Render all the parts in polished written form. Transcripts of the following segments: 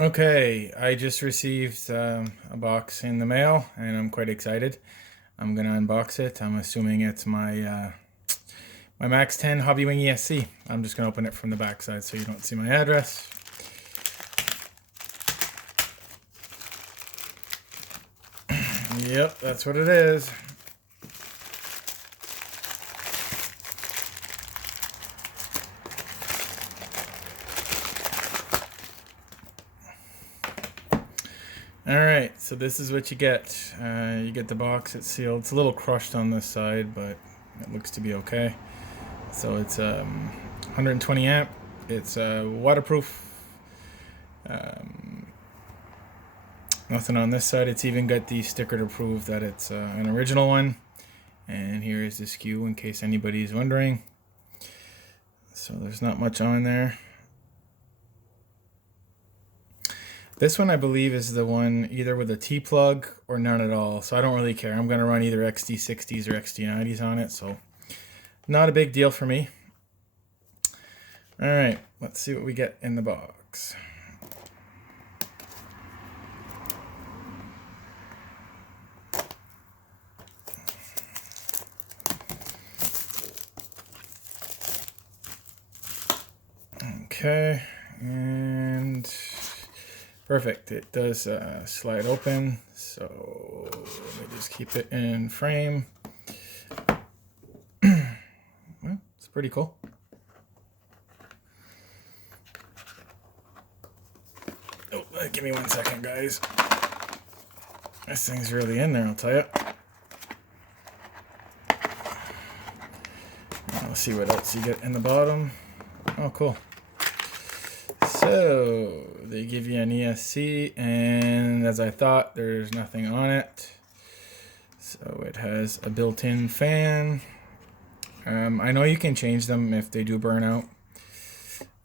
Okay, I just received a box in the mail and I'm quite excited. I'm gonna unbox it. I'm assuming it's my Max 10 Hobbywing ESC. I'm just gonna open it from the back side so you don't see my address. Yep, that's what it is. Alright, so this is what you get. You get the box, it's sealed. It's a little crushed on this side, but it looks to be okay. So it's 120 amp. It's waterproof. Nothing on this side. It's even got the sticker to prove that it's an original one. And here is the SKU in case anybody's wondering. So there's not much on there. This one I believe is the one either with a T-plug or none at all. So I don't really care. I'm going to run either XD60s or XD90s on it. So not a big deal for me. All right, let's see what we get in the box. Okay, and perfect. It does slide open, so let me just keep it in frame. Well, it's pretty cool. Oh, give me 1 second, guys. This thing's really in there, I'll tell you. Let's see what else you get in the bottom. Oh, cool. So they give you an ESC, and as I thought, there's nothing on it. So it has a built-in fan. I know you can change them if they do burn out.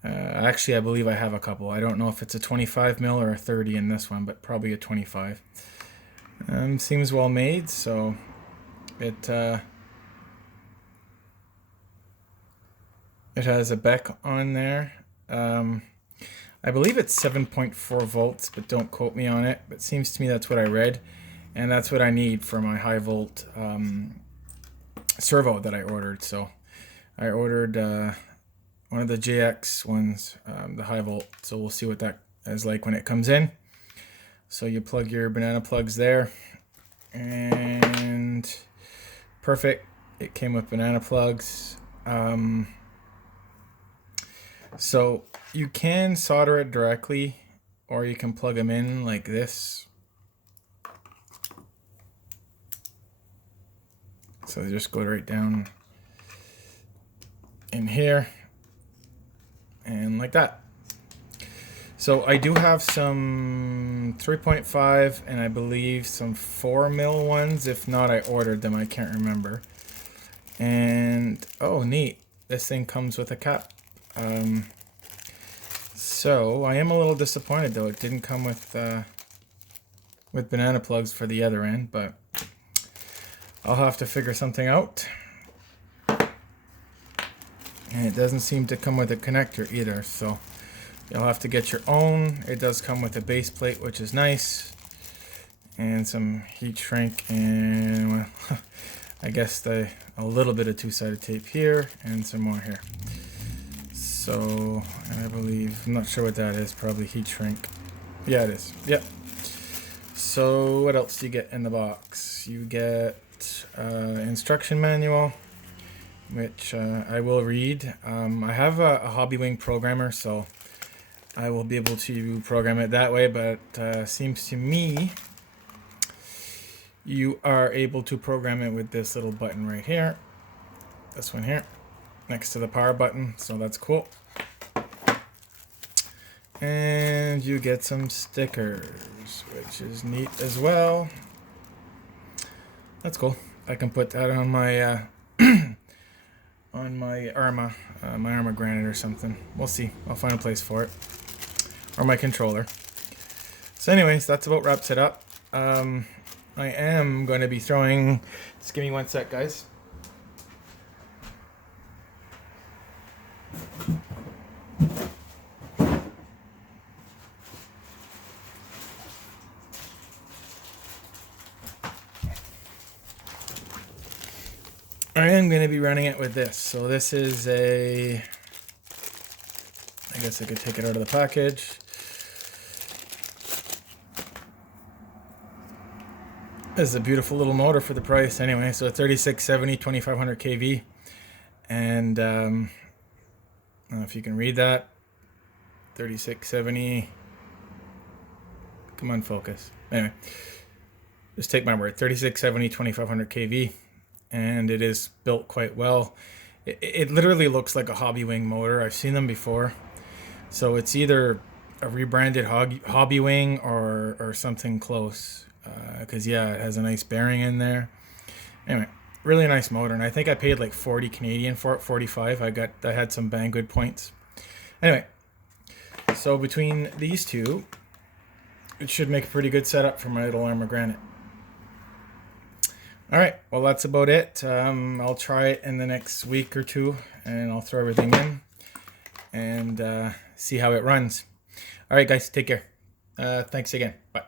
Actually, I believe I have a couple. I don't know if it's a 25 mil or a 30 in this one, but probably a 25. Seems well made, so it has a beck on there. I believe it's 7.4 volts, but don't quote me on it. But it seems to me that's what I read, and that's what I need for my high volt servo that I ordered. So I ordered one of the JX ones, the high volt. So we'll see what that is like when it comes in. So you plug your banana plugs there, and perfect. It came with banana plugs. So you can solder it directly, or you can plug them in like this. So they just go right down in here and like that. So I do have some 3.5 and I believe some 4 mil ones. If not, I ordered them. I can't remember. And oh, neat. This thing comes with a cap. So I am a little disappointed though. It didn't come with banana plugs for the other end, but I'll have to figure something out. And it doesn't seem to come with a connector either, so you'll have to get your own. It does come with a base plate, which is nice, and some heat shrink, and well, I guess a little bit of two-sided tape here and some more here. So, and I believe, I'm not sure what that is, probably heat shrink. Yeah, it is. Yep. So, what else do you get in the box? You get instruction manual, which I will read. I have a Hobbywing programmer, so I will be able to program it that way, but seems to me you are able to program it with this little button right here. This one here, next to the power button, so that's cool. And you get some stickers, which is neat as well. That's cool. I can put that on my on my Arma Granite or something. We'll see. I'll find a place for it, or my controller. So anyways, that's about wraps it up. I am going to be throwing, just give me 1 sec, guys. I am going to be running it with this. So this is a, I guess I could take it out of the package. This is a beautiful little motor for the price anyway. So 3670, 2500 kV. And I don't know if you can read that. 3670. Come on, focus. Anyway, just take my word. 3670, 2500 kV. And it is built quite well. It literally looks like a Hobbywing motor. I've seen them before. So it's either a rebranded Hobbywing or something close. Because yeah, it has a nice bearing in there. Anyway, really nice motor. And I think I paid like 40 Canadian for it, 45. I had some Banggood points. Anyway, so between these two, it should make a pretty good setup for my little armor granite. Alright, well that's about it. I'll try it in the next week or two, and I'll throw everything in and see how it runs. Alright guys, take care. Thanks again. Bye.